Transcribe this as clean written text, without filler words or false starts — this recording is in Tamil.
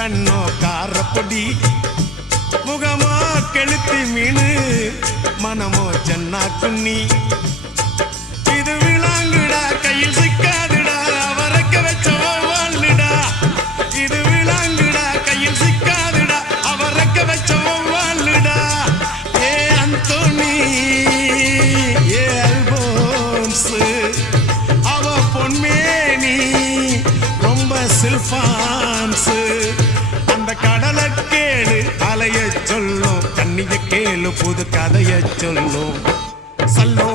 கண்ணோ காரப்பொடி முகமோ கெளுத்தி மீனு மனமோ சென்னா குன்னி இது விளாங்குடா கையில் சிக்காதுடா அவரக்க வச்ச வாழ்டா இது விளாங்குடா கையில் சிக்காதுடா அவரக்க வச்ச வாழ்டா ஏ அந்தோனி ஏ அல்போன்ஸ் அவ பொன்மேனி ரொம்ப சில்பான்ஸ் அந்த கடலை கேளு அலைய சொல்லும் கண்ணிய கேளு புது கதைய சொல்லும் சல்லோ